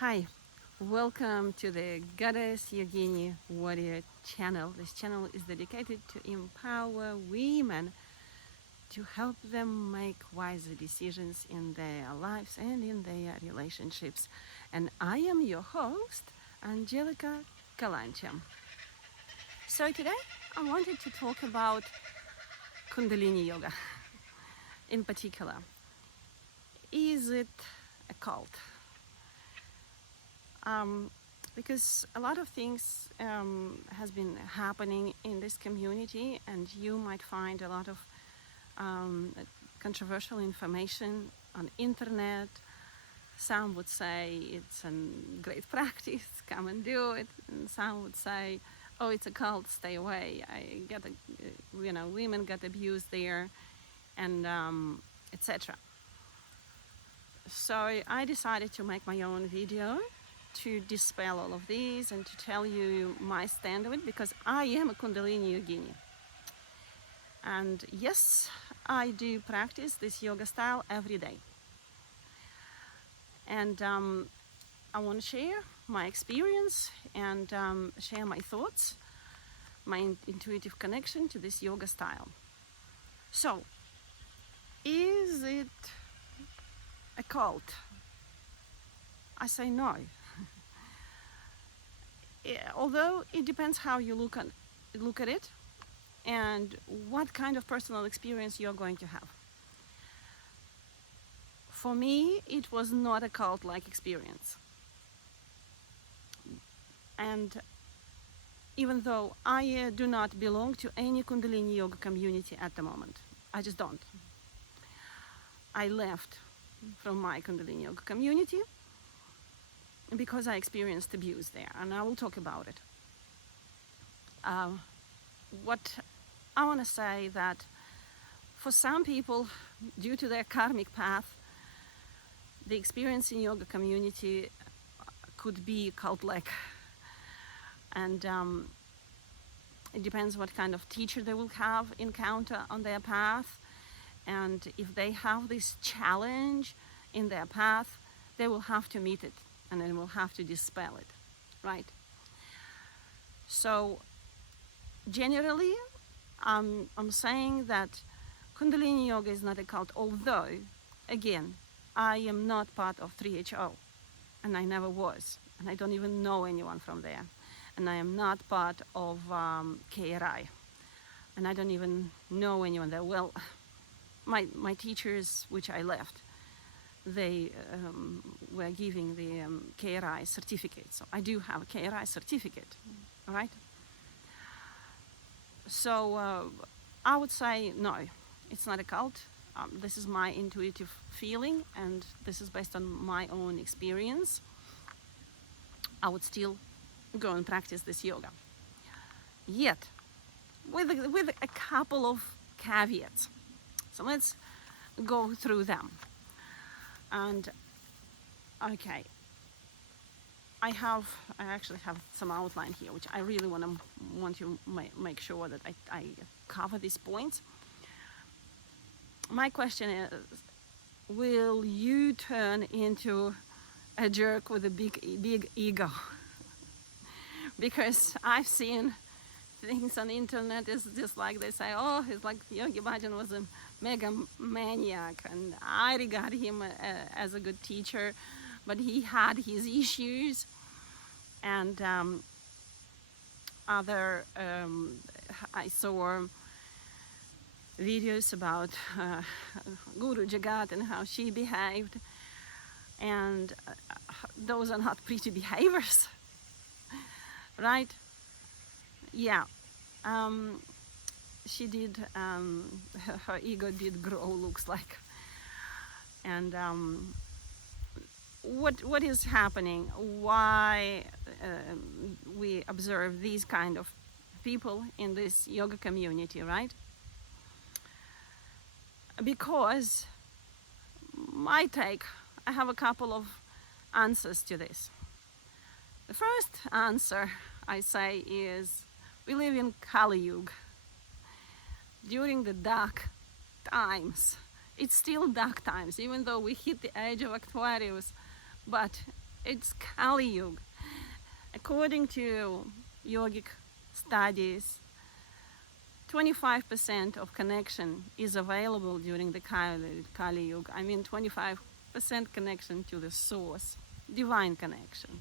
Hi, welcome to the Goddess Yogini Warrior channel. This channel is dedicated to empower women to help them make wiser decisions in their lives and in their relationships. And I am your host, Angelica Kalancham. So today I wanted to talk about Kundalini Yoga in particular. Is it a cult? Because a lot of things has been happening in this community, and you might find a lot of controversial information on internet. Some would say it's a great practice, come and do it, and some would say, oh, it's a cult, stay away. Women get abused there, and etc. So I decided to make my own video to dispel all of these and to tell you my stand of it, because I am a Kundalini Yogini. And yes, I do practice this yoga style every day. And I want to share my experience and share my thoughts, my intuitive connection to this yoga style. So, is it a cult? I say no. Although it depends how you look at it and what kind of personal experience you're going to have. For me, it was not a cult-like experience. And even though I do not belong to any Kundalini yoga community at the moment, I just don't. I left from my Kundalini yoga community because I experienced abuse there, and I will talk about it. What I want to say that for some people, due to their karmic path, the experience in yoga community could be cult-like, and it depends what kind of teacher they will have encounter on their path, and if they have this challenge in their path, they will have to meet it, and then we'll have to dispel it, right? So generally, I'm saying that Kundalini Yoga is not a cult, although, again, I am not part of 3HO, and I never was, and I don't even know anyone from there, and I am not part of KRI, and I don't even know anyone there. Well, my teachers, which I left, they were giving the KRI certificate. So I do have a KRI certificate, right? So I would say no, it's not a cult. This is my intuitive feeling, and this is based on my own experience. I would still go and practice this yoga. Yet, with a couple of caveats. So let's go through them. And okay, I actually have some outline here, which I really want to make sure that I cover these points. My question is, will you turn into a jerk with a big ego? Because I've seen things on the internet, is just like they say, oh, it's like Yogi Bhajan was a mega maniac, and I regard him as a good teacher, but he had his issues. And I saw videos about Guru Jagat and how she behaved, and those are not pretty behaviors, right? Yeah, she did, her ego did grow, looks like. And what is happening? Why we observe these kind of people in this yoga community, right? Because my take, I have a couple of answers to this. The first answer I say is, we live in Kali Yuga, during the dark times. It's still dark times, even though we hit the age of Aquarius, but It's Kali Yuga. According to yogic studies, 25% of connection is available during the Kali Yuga. I mean 25% connection to the source, divine connection.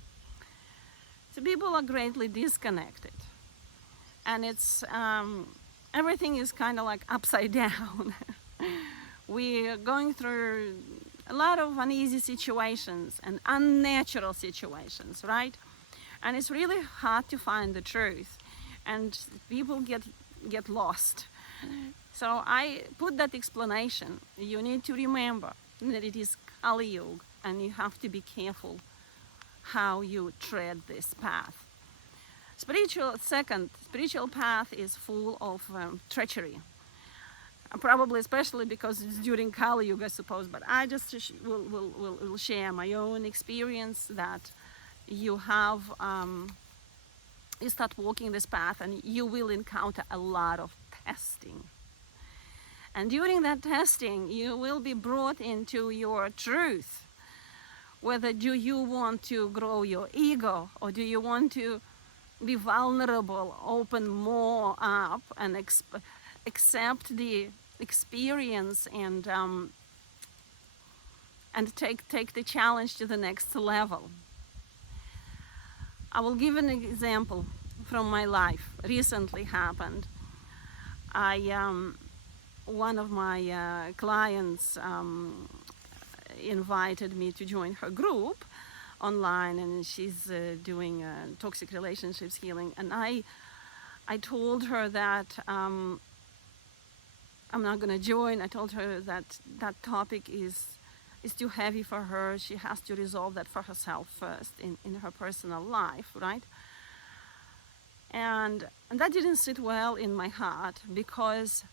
So people are greatly disconnected. And it's everything is kind of like upside down. We're going through a lot of uneasy situations and unnatural situations, right? And it's really hard to find the truth, and people get lost. So I put that explanation. You need to remember that it is Kali Yuga, and you have to be careful how you tread this path. Spiritual path is full of treachery. Probably especially because it's during Kali Yuga, I suppose, but I just will share my own experience that you have, you start walking this path and you will encounter a lot of testing. And during that testing, you will be brought into your truth. Whether do you want to grow your ego, or do you want to be vulnerable, open more up, and accept the experience and take the challenge to the next level. I will give an example from my life. Recently happened. One of my clients invited me to join her group online, and she's doing toxic relationships healing. And I told her that I'm not going to join. I told her that that topic is too heavy for her. She has to resolve that for herself first in her personal life, right? And that didn't sit well in my heart, because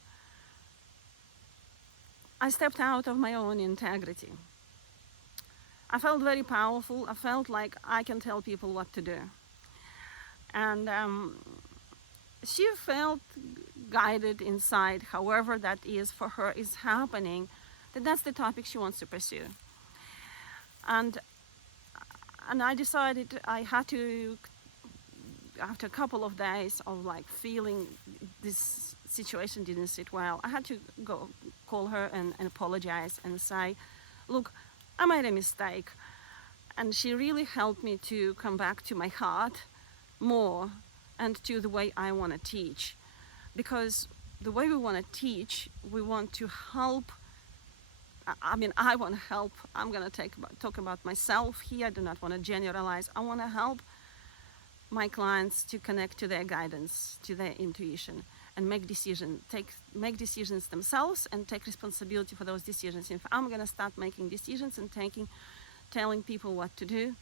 I stepped out of my own integrity. I felt very powerful. I felt like I can tell people what to do. And she felt guided inside, however that is for her is happening, that's the topic she wants to pursue. And I decided I had to, after a couple of days of like feeling this situation didn't sit well, I had to go call her and apologize and say, look, I made a mistake. And she really helped me to come back to my heart more and to the way I want to teach. Because the way we want to teach, we want to help. I mean, I want to help. I'm going to talk about myself here. I do not want to generalize. I want to help my clients to connect to their guidance, to their intuition, and make decisions themselves and take responsibility for those decisions. If I'm going to start making decisions and telling people what to do,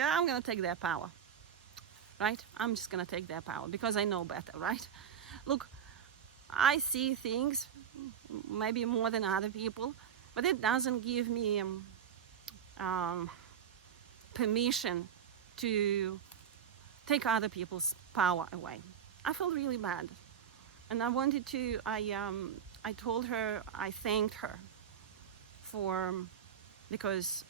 I'm going to take their power, right? I'm just going to take their power because I know better, right? Look, I see things maybe more than other people, but it doesn't give me permission to take other people's power away. I felt really bad, and I wanted to. I told her, I thanked her for because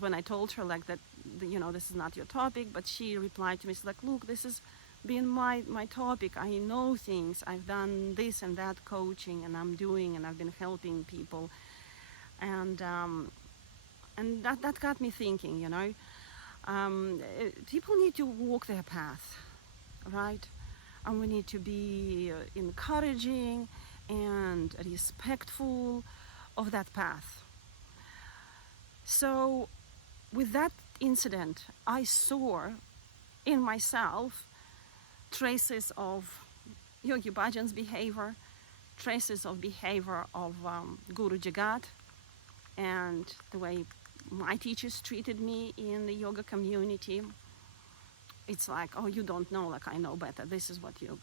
when I told her like that, this is not your topic, but she replied to me, she's like, look, this has been my topic. I know things. I've done this and that coaching, and I've been helping people, and that got me thinking. People need to walk their path, right? And we need to be encouraging and respectful of that path. So with that incident, I saw in myself traces of Yogi Bhajan's behavior, traces of behavior of Guru Jagat, and the way my teachers treated me in the yoga community. It's like, oh, you don't know, like I know better. This is what you're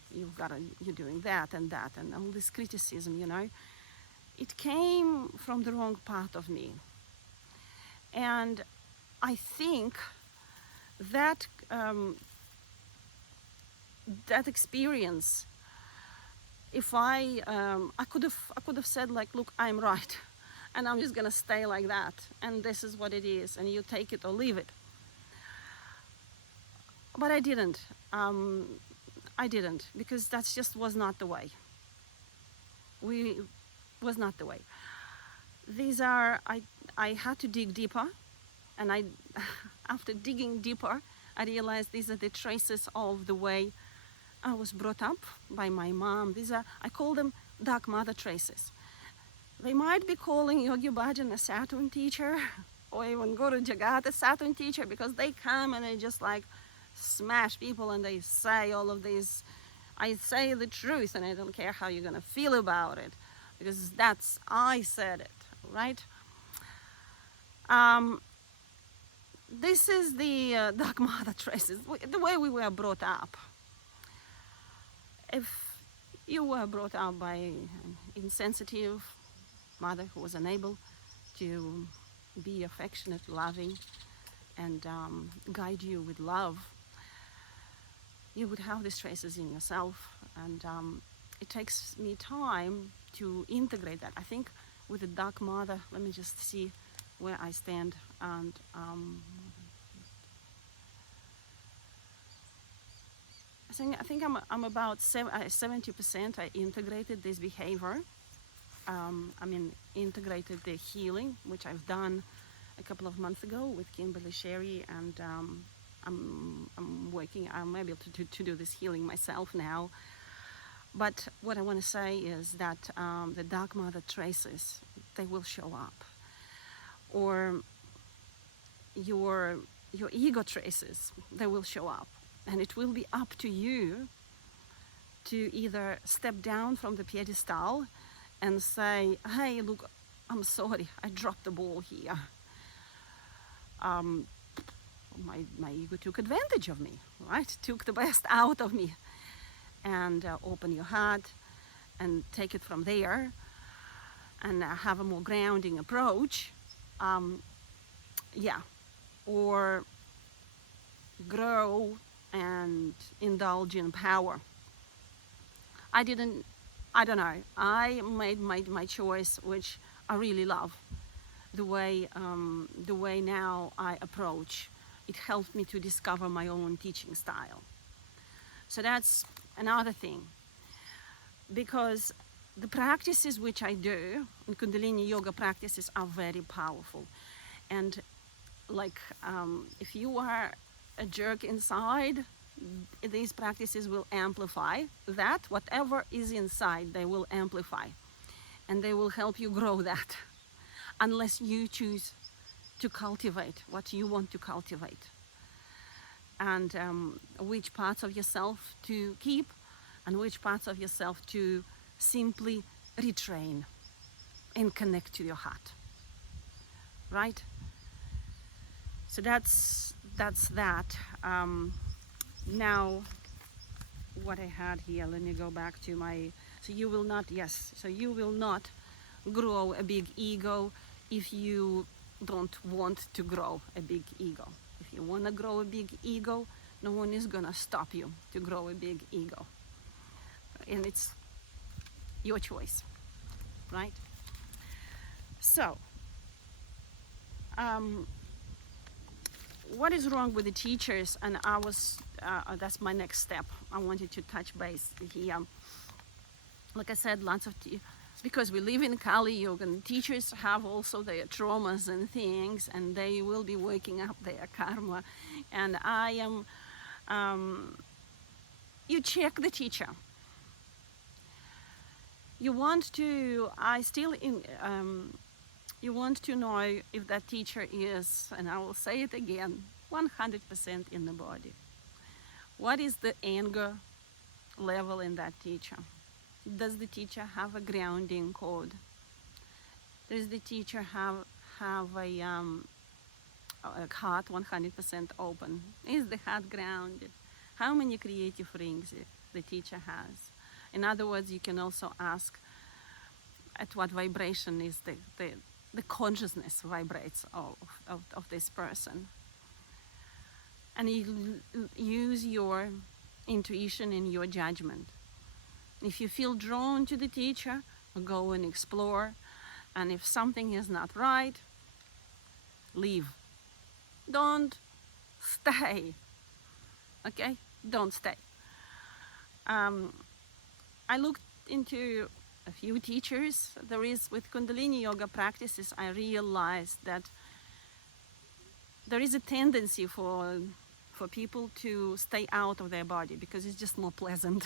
doing that and all this criticism, It came from the wrong part of me. And I think that that experience, if I could have said like, look, I'm right, and I'm just gonna stay like that, and this is what it is, and you take it or leave it. But I didn't. I didn't, because that just was not the way. Was not the way. These are, I had to dig deeper, and after digging deeper, I realized these are the traces of the way I was brought up by my mom. These are, I call them dark mother traces. They might be calling Yogi Bhajan a Saturn teacher, or even Guru Jagat a Saturn teacher, because they come and they just like smash people and they say all of these. I say the truth and I don't care how you're gonna feel about it, because I said it, right? This is the dark mother traces, the way we were brought up. If you were brought up by an insensitive mother who was unable to be affectionate, loving, and guide you with love, you would have these traces in yourself, and it takes me time to integrate that. I think with the dark mother, let me just see where I stand, and I think I'm about 70%. I integrated this behavior. Integrated the healing, which I've done a couple of months ago with Kimberly Sherry, and I'm working. I'm able to do this healing myself now. But what I want to say is that the dark mother traces, they will show up, or your ego traces, they will show up, and it will be up to you to either step down from the pedestal and say, hey, look, I'm sorry, I dropped the ball here. My ego took advantage of me, right? Took the best out of me. And open your heart and take it from there, and have a more grounding approach. Or grow and indulge in power. I don't know. I made my choice, which I really love. The way now I approach, it helped me to discover my own teaching style. So that's another thing, because the practices which I do, and Kundalini yoga practices, are very powerful. And like, if you are a jerk inside, these practices will amplify that. Whatever is inside, they will amplify, and they will help you grow that, unless you choose to cultivate what you want to cultivate, and which parts of yourself to keep and which parts of yourself to simply retrain and connect to your heart, right? So that's that. Now, what I had here, let me go back to my, so you will not grow a big ego if you don't want to grow a big ego. If you want to grow a big ego, no one is gonna stop you to grow a big ego, and it's your choice, right? So what is wrong with the teachers? And that's my next step. I wanted to touch base here. Like I said, because we live in Kali Yuga, and teachers have also their traumas and things, and they will be waking up their karma. And you check the teacher. You want to know if that teacher is, and I will say it again, 100% in the body. What is the anger level in that teacher? Does the teacher have a grounding code? Does the teacher have a heart 100% open? Is the heart grounded? How many creative rings the teacher has? In other words, you can also ask at what vibration is the consciousness vibrates of this person. And you use your intuition and your judgment. If you feel drawn to the teacher, go and explore And if something is not right, leave. Don't stay. Okay? Don't stay. I looked into a few teachers there is with Kundalini yoga practices. I realized that there is a tendency for people to stay out of their body because it's just more pleasant.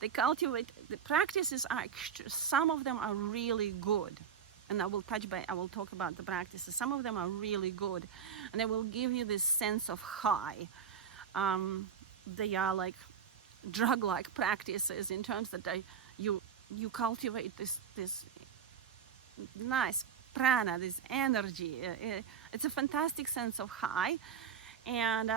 They cultivate the practices are some of them are really good, and I will talk about the practices. Some of them are really good, and they will give you this sense of high. They are like drug-like practices in terms that you cultivate this nice prana, this energy. It's a fantastic sense of high, and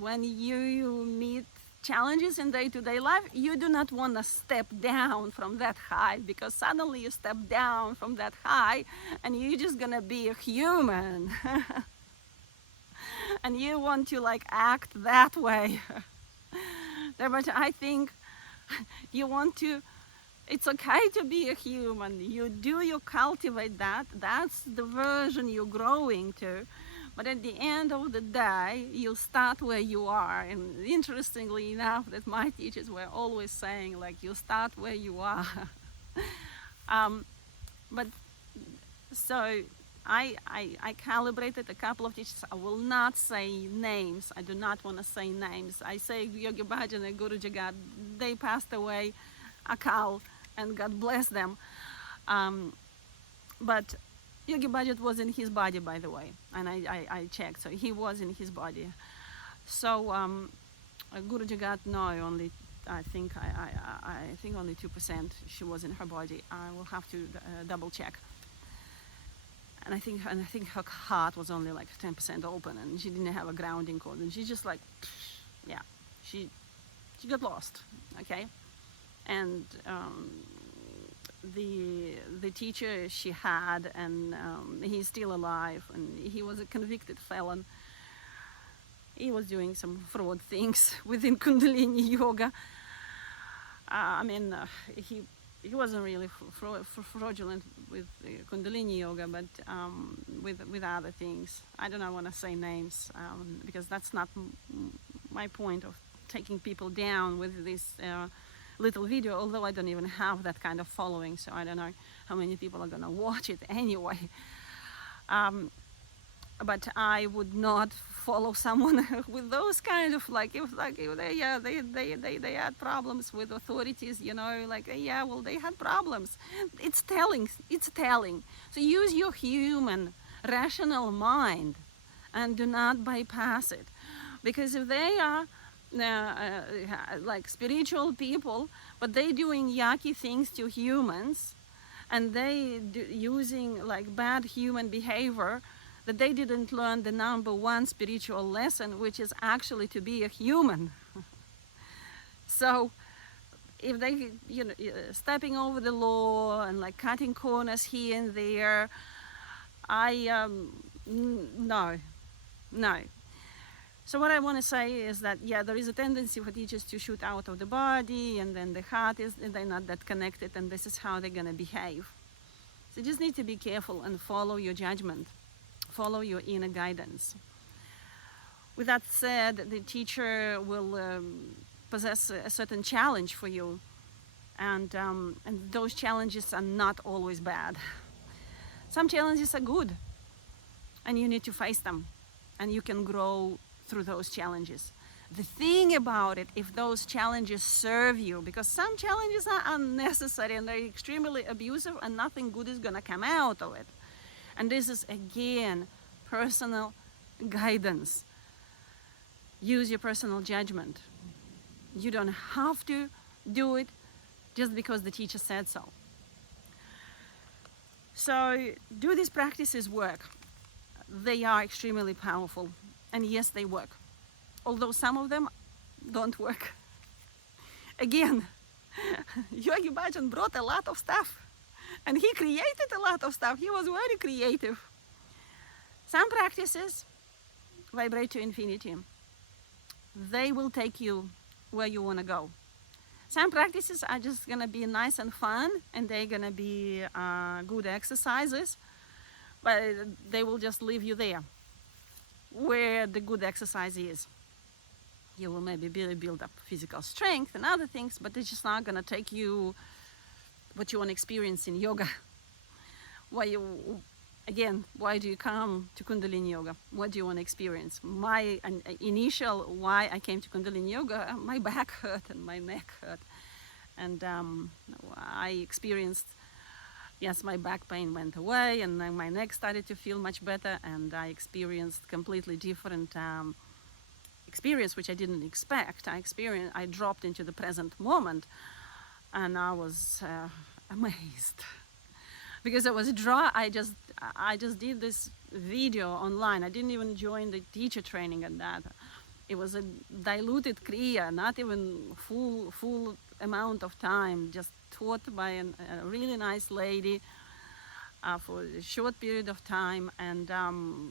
when you meet challenges in day-to-day life, you do not want to step down from that high, because suddenly you step down from that high and you're just gonna be a human. And you want to like act that way. But I think you want to, it's okay to be a human. You cultivate that. That's the version you're growing to. But at the end of the day, you start where you are. And interestingly enough, that my teachers were always saying, like, you start where you are. But so I calibrated a couple of teachers. I will not say names. I do not want to say names. I say Yogi Bhajan and Guru Jagat. They passed away, Akal, and God bless them. But Yogi Bhajan was in his body, by the way, and I checked, so he was in his body. So Guru Jagat, no, only I think only 2% she was in her body. I will have to double check. And I think her heart was only like 10% open, and she didn't have a grounding cord, and she just like, yeah, she got lost, okay, and. The teacher she had, and he's still alive, and he was a convicted felon. He was doing some fraud things within Kundalini yoga. He wasn't really fraudulent with Kundalini yoga, but with other things. I don't want to say names because that's not my point of taking people down with this little video, although I don't even have that kind of following, so I don't know how many people are gonna watch it anyway. But I would not follow someone with those kind of if they had problems with authorities, they had problems. It's telling. So use your human, rational mind and do not bypass it, because if they are like spiritual people, but they doing yucky things to humans, and they using like bad human behavior, that they didn't learn the number one spiritual lesson, which is actually to be a human. So if they stepping over the law and like cutting corners here and there, no. So what I want to say is that, yeah, there is a tendency for teachers to shoot out of the body, and then the heart they're not that connected, and this is how they're going to behave. So you just need to be careful and follow your judgment, follow your inner guidance. With that said, the teacher will possess a certain challenge for you, and those challenges are not always bad. Some challenges are good, and you need to face them, and you can grow through those challenges. The thing about it, if those challenges serve you, because some challenges are unnecessary and they're extremely abusive, and nothing good is gonna come out of it. And this is again personal guidance. Use your personal judgment. You don't have to do it just because the teacher said so. So do these practices work? They are extremely powerful. And yes, they work, although some of them don't work. Again, Yogi Bhajan brought a lot of stuff, and he created a lot of stuff. He was very creative. Some practices vibrate to infinity. They will take you where you want to go. Some practices are just gonna be nice and fun, and they're gonna be good exercises, but they will just leave you there where the good exercise is. You will maybe build up physical strength and other things, but it's just not gonna take you what you want to experience in yoga. Why do you come to Kundalini yoga? What do you want to experience? My initial why I came to Kundalini yoga, my back hurt and my neck hurt, and I experienced, yes, my back pain went away, and then my neck started to feel much better, and I experienced completely different experience, which I didn't expect. I dropped into the present moment, and I was amazed. Because I was dry, I just did this video online. I didn't even join the teacher training and that. It was a diluted kriya, not even full amount of time, just taught by a really nice lady for a short period of time. And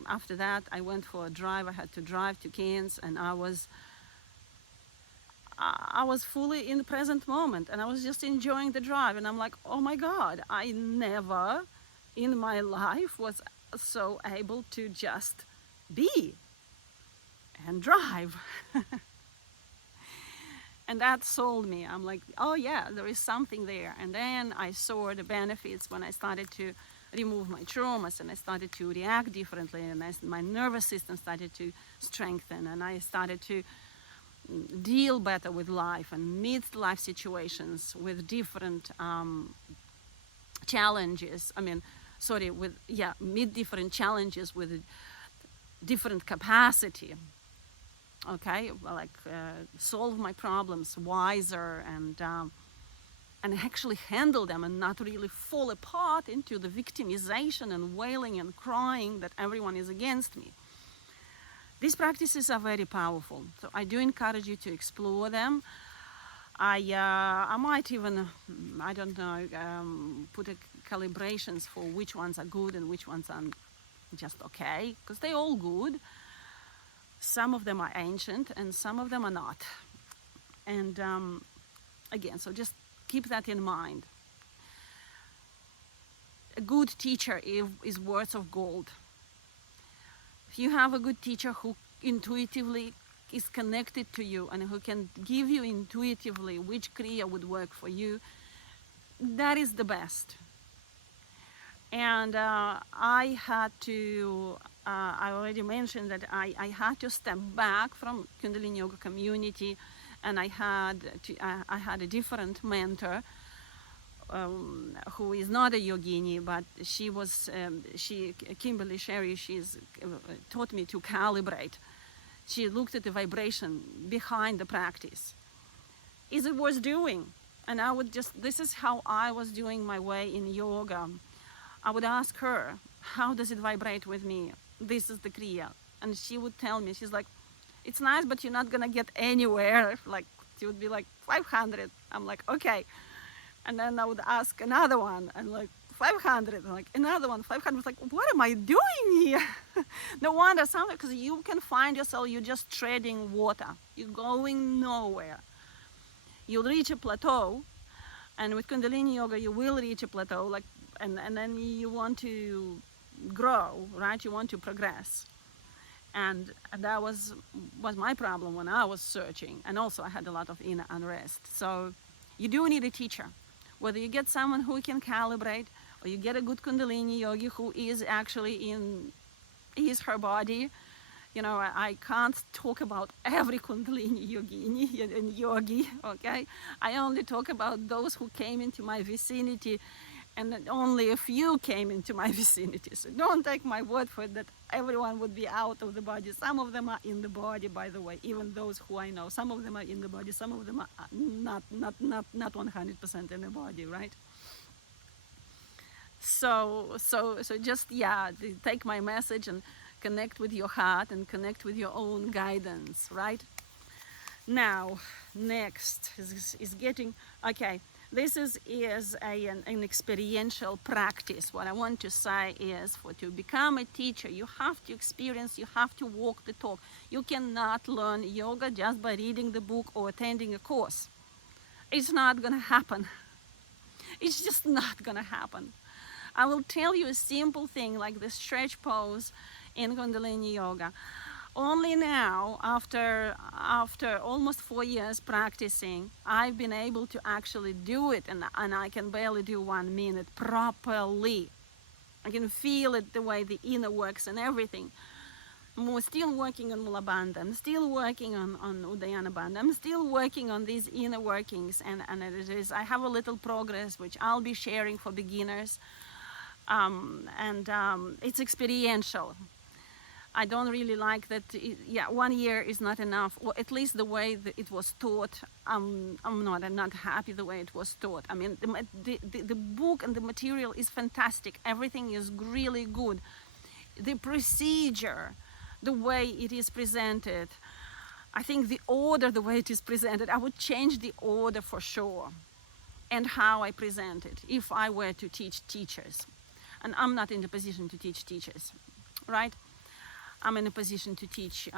after that, I went for a drive. I had to drive to Cairns, and I was fully in the present moment, and I was just enjoying the drive, and I'm like, oh my God, I never in my life was so able to just be and drive. And that sold me. I'm like, oh yeah, there is something there. And then I saw the benefits when I started to remove my traumas, and I started to react differently, and my nervous system started to strengthen, and I started to deal better with life and meet life situations with different challenges. Meet different challenges with different capacity. Okay, solve my problems wiser, and actually handle them, and not really fall apart into the victimization and wailing and crying that everyone is against me. These practices are very powerful, so I do encourage you to explore them. I might even, I don't know, put calibrations for which ones are good and which ones are just okay, because they're all good. Some of them are ancient and some of them are not. And again, so just keep that in mind. A good teacher is worth of gold. If you have a good teacher who intuitively is connected to you and who can give you intuitively which kriya would work for you, that is the best. And I had to, I already mentioned that I had to step back from Kundalini Yoga community, and I had a different mentor who is not a yogini, but she was, Kimberly Sherry, she's taught me to calibrate. She looked at the vibration behind the practice. Is it worth doing? And I would this is how I was doing my way in yoga. I would ask her, how does it vibrate with me? This is the kriya. And she would tell me, she's like, it's nice, but you're not gonna get anywhere. Like, she would be like, 500. I'm like, okay. And then I would ask another one, and like 500, and like another one, 500. Like, what am I doing here? No wonder, something, because you can find yourself, you're just treading water. You're going nowhere. You'll reach a plateau, and with Kundalini Yoga, you will reach a plateau, like, and then you want to grow, right? You want to progress. And that was my problem when I was searching. And also I had a lot of inner unrest. So you do need a teacher. Whether you get someone who can calibrate, or you get a good Kundalini yogi who is actually is her body. You know, I can't talk about every Kundalini yogini and yogi, okay? I only talk about those who came into my vicinity, and only a few came into my vicinity. So don't take my word for it that everyone would be out of the body. Some of them are in the body, by the way, even those who I know. Some of them are in the body, some of them are not 100% in the body, right? So just, yeah, take my message and connect with your heart and connect with your own guidance, right? Now, next is getting, okay, this is an experiential practice. What I want to say is, to become a teacher, you have to experience, you have to walk the talk. You cannot learn yoga just by reading the book or attending a course. It's not gonna happen. It's just not gonna happen. I will tell you a simple thing like the stretch pose in Kundalini yoga. Only now, after almost 4 years practicing, I've been able to actually do it, and I can barely do 1 minute properly. I can feel it, the way the inner works and everything. I'm still working on Mula Bandha, I'm still working on Udayana Bandha, I'm still working on these inner workings, and I have a little progress which I'll be sharing for beginners, it's experiential. I don't really like that. 1 year is not enough, or at least the way that it was taught. I'm not happy the way it was taught. I mean, the book and the material is fantastic. Everything is really good. The procedure, the way it is presented, I think the order, the way it is presented, I would change the order for sure, and how I present it if I were to teach teachers. And I'm not in the position to teach teachers, right? I'm in a position to teach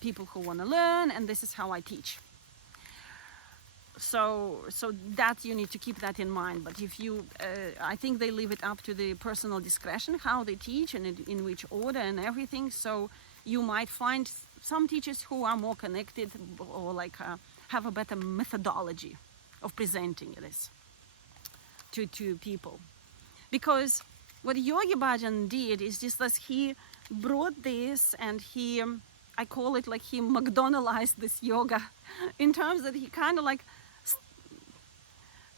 people who want to learn, and this is how I teach. So that you need to keep that in mind. But if you, I think they leave it up to the personal discretion how they teach and in which order and everything. So you might find some teachers who are more connected or like have a better methodology of presenting this to people. Because what Yogi Bhajan did is just that he brought this, and he, I call it like he McDonaldized this yoga in terms that he kind of like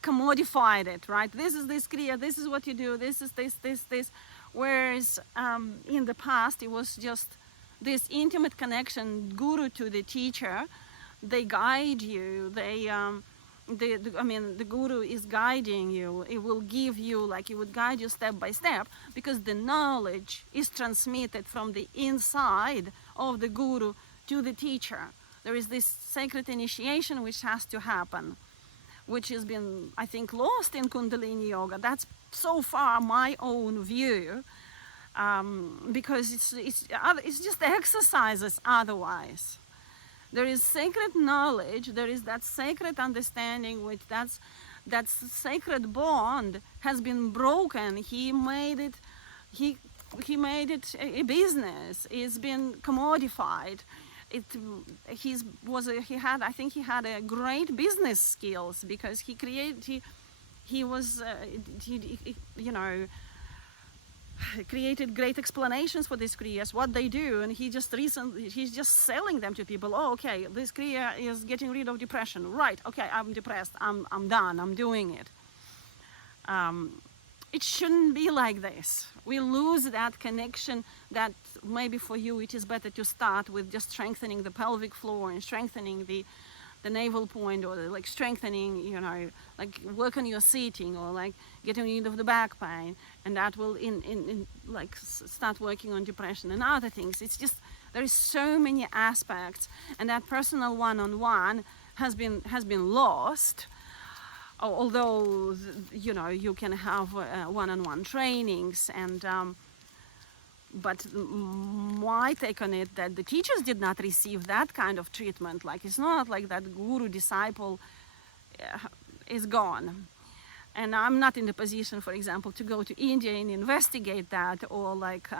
commodified it, right? This is this kriya, this is what you do, this is this. Whereas in the past it was just this intimate connection, guru to the teacher. They guide you, the guru is guiding you. It will give you, like, it would guide you step by step, because the knowledge is transmitted from the inside of the guru to the teacher. There is this sacred initiation which has to happen, which has been, I think, lost in Kundalini yoga. That's so far my own view, because it's just exercises otherwise. There is sacred knowledge, there is that sacred understanding, which that sacred bond has been broken. He made it a business. It's been commodified. I think he had a great business skills, because created great explanations for these kriyas, what they do, and he's just selling them to people. Oh, okay, this kriya is getting rid of depression. Right, okay, I'm depressed, I'm done, I'm doing it. It shouldn't be like this. We lose that connection. That maybe for you it is better to start with just strengthening the pelvic floor and strengthening the navel point, or like strengthening, like work on your seating, or like getting rid of the back pain, and that will like start working on depression and other things. It's just, there is so many aspects, and that personal one-on-one has been lost. Although you can have one-on-one trainings, and but my take on it, that the teachers did not receive that kind of treatment. Like, it's not like that guru disciple is gone. And I'm not in the position, for example, to go to India and investigate that, or like,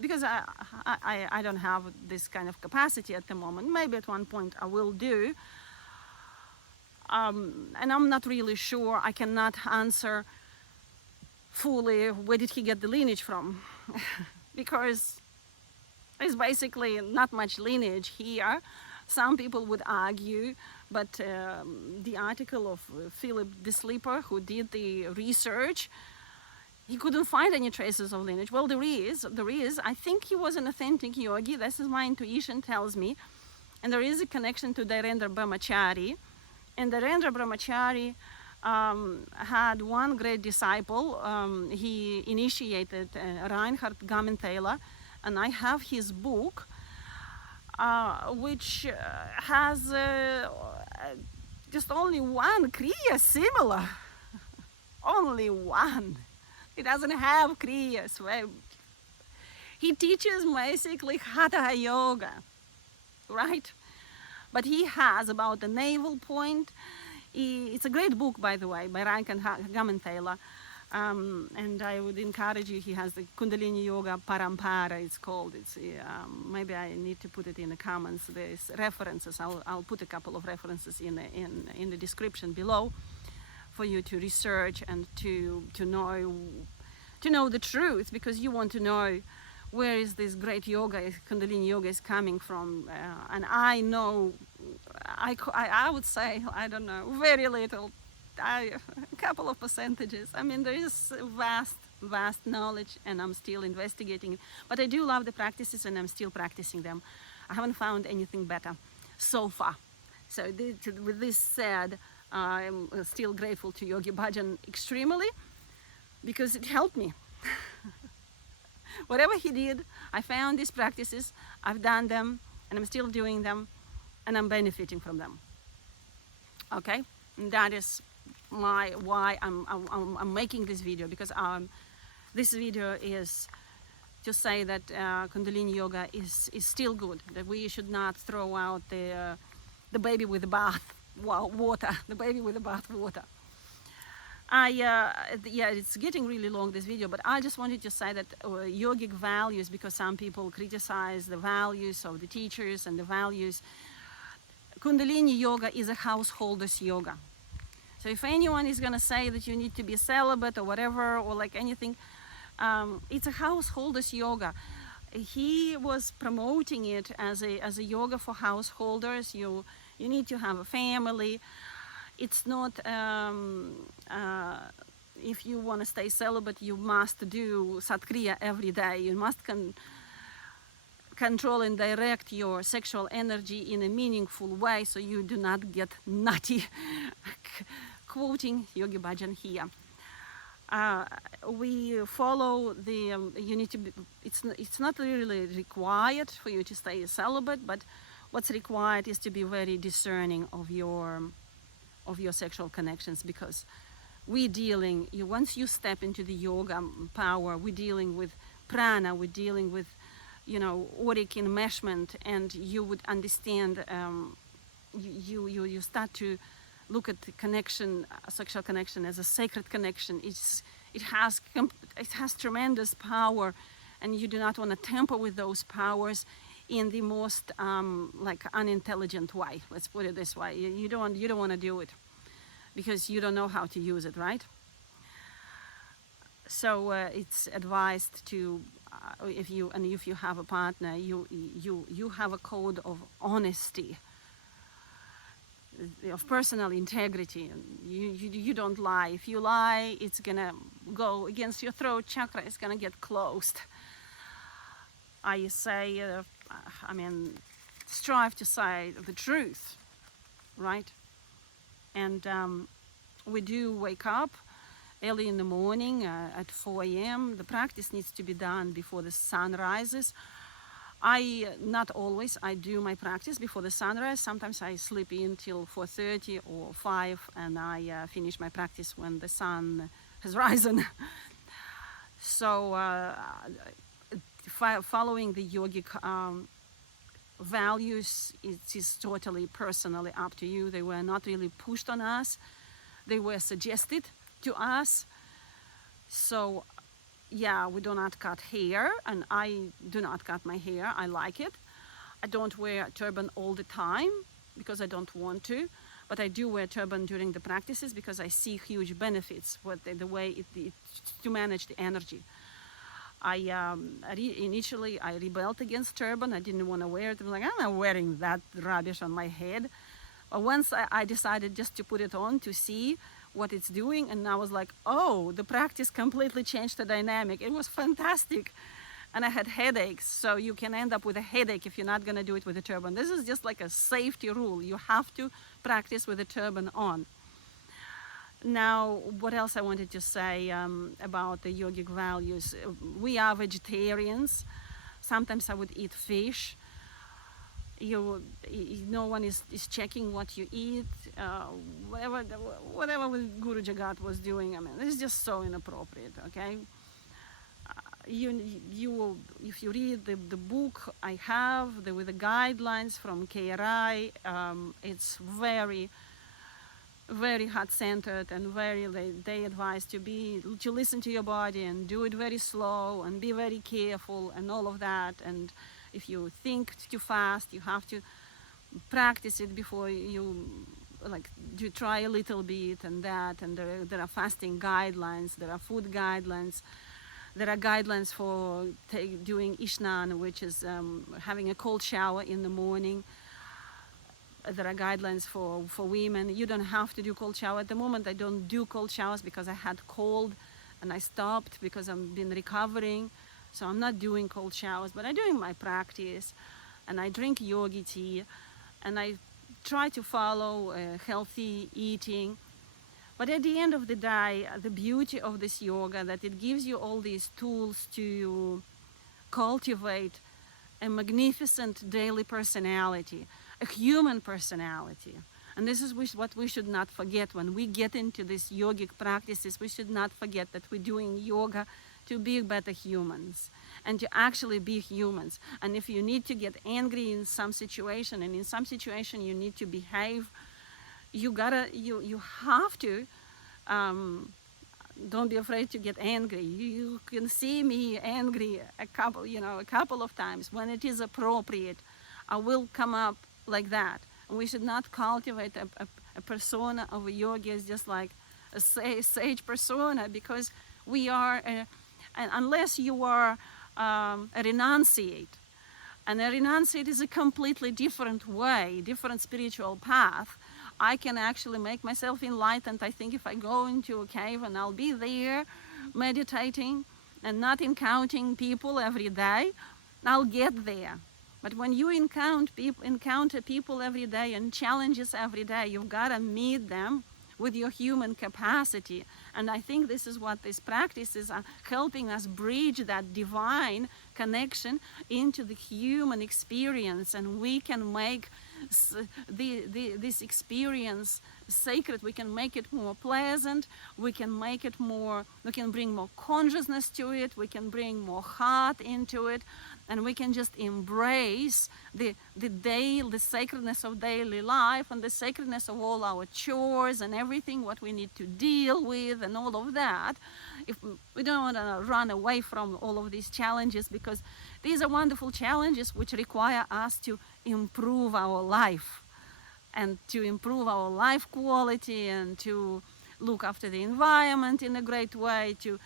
because I don't have this kind of capacity at the moment. Maybe at one point I will do. And I'm not really sure. I cannot answer fully where did he get the lineage from. Because there's basically not much lineage here. Some people would argue, but the article of Philip the Sleeper, who did the research, he couldn't find any traces of lineage. Well, there is. I think he was an authentic yogi. This is my intuition tells me. And there is a connection to Dhirendra Brahmachari. And Dhirendra Brahmachari had one great disciple. He initiated Reinhard Gammenthaler, and I have his book, which has just only one kriya similar. Only one. He doesn't have kriyas. He teaches basically Hatha Yoga, right? But he has about the navel point. It's a great book, by the way, by Rankin Taylor. And I would encourage you. He has the Kundalini Yoga Parampara. It's called. It's maybe I need to put it in the comments. There's references. I'll put a couple of references in the description below for you to research and to know the truth, because you want to know where is this great yoga, Kundalini yoga, is coming from. And I know, I would say, I don't know, very little, a couple of percentages. I mean, there is vast knowledge, and I'm still investigating it. But I do love the practices, and I'm still practicing them. I haven't found anything better so far. So with this said, I'm still grateful to Yogi Bhajan extremely, because it helped me. Whatever he did, I found these practices, I've done them, and I'm still doing them, and I'm benefiting from them. Okay, and that is why I'm making this video, because this video is to say that Kundalini yoga is still good. That we should not throw out the baby with the bath water. The baby with the bath water. Yeah, it's getting really long, this video, but I just wanted to say that yogic values, because some people criticize the values of the teachers and the values. Kundalini yoga is a householder's yoga. So if anyone is going to say that you need to be celibate or whatever, or like anything, it's a householder's yoga. He was promoting it as a yoga for householders. You need to have a family. It's not, if you want to stay celibate, you must do Satkriya every day. You must control and direct your sexual energy in a meaningful way, so you do not get nutty. Quoting Yogi Bhajan here. We follow the, you need to be, it's not really required for you to stay celibate, but what's required is to be very discerning of your sexual connections, because once you step into the yoga power, we're dealing with prana, we're dealing with, auric enmeshment, and you would understand, you start to look at the connection, sexual connection, as a sacred connection. It has tremendous power, and you do not want to tamper with those powers in the most unintelligent way. Let's put it this way. You don't want to do it because you don't know how to use it, right? So it's advised to, if you have a partner, you have a code of honesty, of personal integrity. You don't lie. If you lie, it's gonna go against your throat chakra. It's gonna get closed. I say, strive to say the truth, right? And we do wake up early in the morning at 4 a.m. The practice needs to be done before the sun rises. Not always, I do my practice before the sunrise. Sometimes I sleep in till 4:30 or 5, and I finish my practice when the sun has risen. So following the yogic values, it is totally personally up to you. They were not really pushed on us. They were suggested to us. So yeah, we do not cut hair, and I do not cut my hair. I like it. I don't wear a turban all the time because I don't want to, but I do wear a turban during the practices because I see huge benefits with the way to manage the energy. Initially I rebelled against turban. I didn't want to wear it. I'm like, I'm not wearing that rubbish on my head. But once I decided just to put it on to see what it's doing, and I was like, oh, the practice completely changed the dynamic. It was fantastic. And I had headaches, so you can end up with a headache if you're not going to do it with a turban. This is just like a safety rule. You have to practice with a turban on. Now, what else I wanted to say about the yogic values? We are vegetarians. Sometimes I would eat fish. No one is checking what you eat. Whatever Guru Jagat was doing, it's just so inappropriate. Okay, if you read the book I have with the guidelines from KRI, it's very very heart-centered, and very, they advise to listen to your body and do it very slow and be very careful and all of that. And if you think too fast, you have to practice it before you you try a little bit and that. And there are fasting guidelines, there are food guidelines, there are guidelines for doing ishnan, which is having a cold shower in the morning. There are guidelines for women. You don't have to do cold shower. At the moment, I don't do cold showers because I had cold and I stopped because I've been recovering. So I'm not doing cold showers, but I'm doing my practice, and I drink yogi tea, and I try to follow healthy eating. But at the end of the day, the beauty of this yoga, that it gives you all these tools to cultivate a magnificent daily personality, a human personality. And this is what we should not forget when we get into these yogic practices. We should not forget that we're doing yoga to be better humans and to actually be humans. And if you need to get angry in some situation, and in some situation you need to behave, you have to, don't be afraid to get angry. You can see me angry a couple of times. When it is appropriate, I will come up like that. And we should not cultivate a persona of a yogi as just like a sage persona, because we are, unless you are a renunciate. And a renunciate is a completely different way, different spiritual path. I can actually make myself enlightened. I think if I go into a cave and I'll be there meditating and not encountering people every day, I'll get there. But when you encounter people every day and challenges every day, you've got to meet them with your human capacity. And I think this is what these practices are helping us bridge, that divine connection into the human experience. And we can make this experience sacred. We can make it more pleasant. We can bring more consciousness to it. We can bring more heart into it. And we can just embrace the sacredness of daily life, and the sacredness of all our chores and everything what we need to deal with and all of that. If we don't want to run away from all of these challenges, because these are wonderful challenges which require us to improve our life, and to improve our life quality, and to look after the environment in a great way, to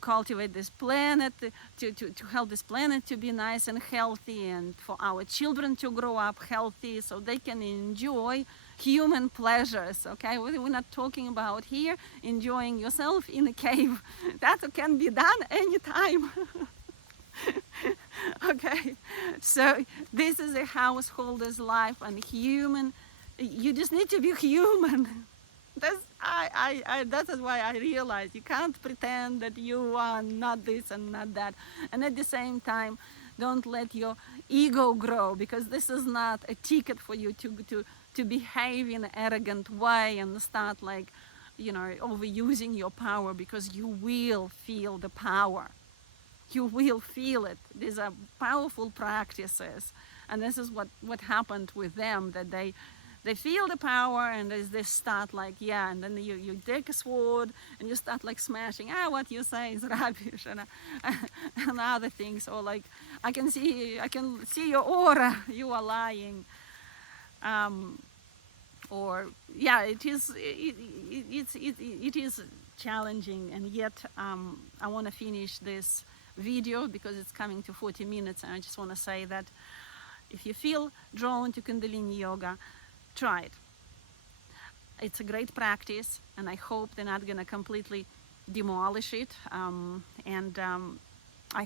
cultivate this planet, to help this planet to be nice and healthy, and for our children to grow up healthy so they can enjoy human pleasures. Okay, we're not talking about here enjoying yourself in a cave. That can be done anytime. Okay, so this is a householder's life, and human, you just need to be human. That is why I realized you can't pretend that you are not this and not that. And at the same time, don't let your ego grow, because this is not a ticket for you to behave in an arrogant way and start overusing your power, because you will feel the power. You will feel it. These are powerful practices. And this is what happened with them, that they feel the power, and they start and then you take a sword and you start smashing. What you say is rubbish, and other things. Or I can see your aura, you are lying. It is challenging, and yet I want to finish this video because it's coming to 40 minutes, and I just want to say that if you feel drawn to Kundalini yoga, try it. It's a great practice, and I hope they're not going to completely demolish it. I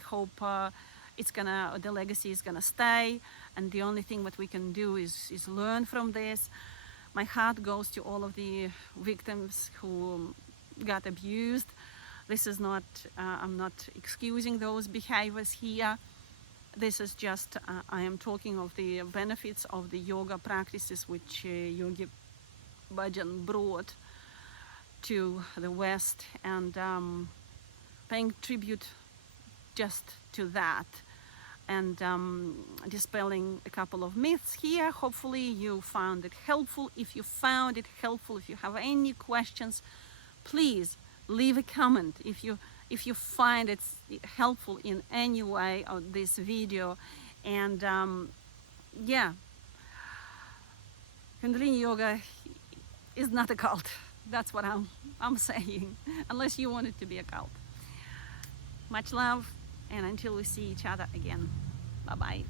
hope the legacy is gonna stay, and the only thing that we can do is learn from this. My heart goes to all of the victims who got abused. This is not, I'm not excusing those behaviors here. This is just, I am talking of the benefits of the yoga practices which Yogi Bhajan brought to the West, and paying tribute just to that. and dispelling a couple of myths here. Hopefully you found it helpful. If you found it helpful, if you have any questions, please leave a comment. If you find it helpful in any way of this video. And yeah, Kundalini yoga is not a cult. That's what I'm saying, unless you want it to be a cult. Much love, and until we see each other again, bye bye.